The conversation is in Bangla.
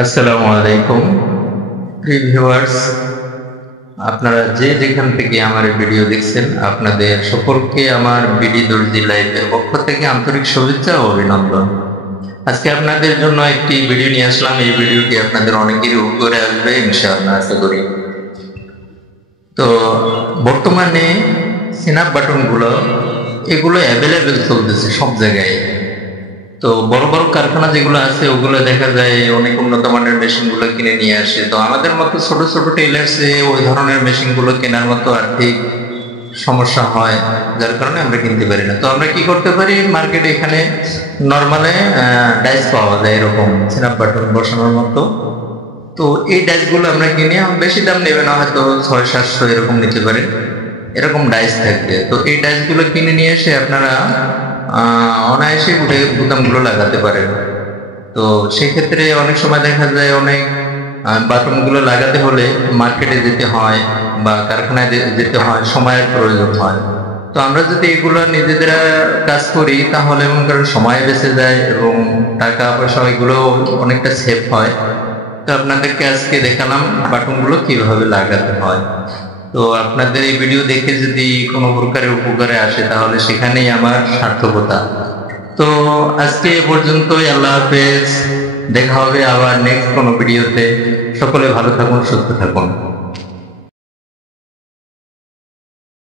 আসসালামু আলাইকুম প্রিয় ভিউয়ার্স, আপনারা যে যেখান থেকে আমার এই ভিডিও দেখছেন আপনাদের সকলকে আমার বিডি দর্জি লাইফের পক্ষ থেকে আন্তরিক শুভেচ্ছা ও অভিনন্দন। আজকে আপনাদের জন্য একটি ভিডিও নিয়ে আসলাম। এই ভিডিওটি আপনাদের অনেকেরই উপকারে আসবে ইনশাআল্লাহ আশা করি। তো বর্তমানে সিনাপ বাটনগুলো এগুলো অ্যাভেলেবেল চলতেছে সব জায়গায়। তো বড় বড় কারখানা যেগুলো আছে ওগুলো দেখা যায় অনেক উন্নত মানের মেশিনগুলো কিনে নিয়ে আসে। তো আমাদের মতো ছোট ছোট টেইলার্সে ওই ধরনের মেশিনগুলো কেনার মতো আর্থিক সমস্যা হয়, যার কারণে আমরা কিনতে পারি না। তো আমরা কি করতে পারি, মার্কেটে এখানে নর্মালে ডাইস পাওয়া যায় এরকম সিনাপ বাটন বসানোর মতো। তো এই ডাইসগুলো আমরা কিনে, বেশি দাম নেবে না, হয়তো 600-700 এরকম নিতে পারে, এরকম ডাইস থাকবে। তো এই ডাইসগুলো কিনে নিয়ে এসে আপনারা অনায়াসে বোতামগুলো লাগাতে পারেন। তো সেক্ষেত্রে অনেক সময় দেখা যায় অনেক বাটনগুলো লাগাতে হলে মার্কেটে যেতে হয় বা কারখানায় যেতে হয়, সময়ের প্রয়োজন হয়। তো আমরা যদি এগুলো নিজেদের কাজ করি তাহলে মনে করেন সময় বেঁচে যায় এবং টাকা পয়সা এগুলো অনেকটা সেভ হয়। তো আপনাদেরকে আজকে দেখালাম বাটনগুলো কিভাবে লাগাতে হয়। তো আপনাদের এই ভিডিও দেখে যদি কোনো প্রকারের উপকারে আসে তাহলে সেখানেই আমার সার্থকতা। তো আজকে এ পর্যন্তই, আল্লাহ হাফেজ। দেখা হবে আবার নেক্সট কোনো ভিডিওতে। সকলে ভালো থাকুন, সুস্থ থাকুন।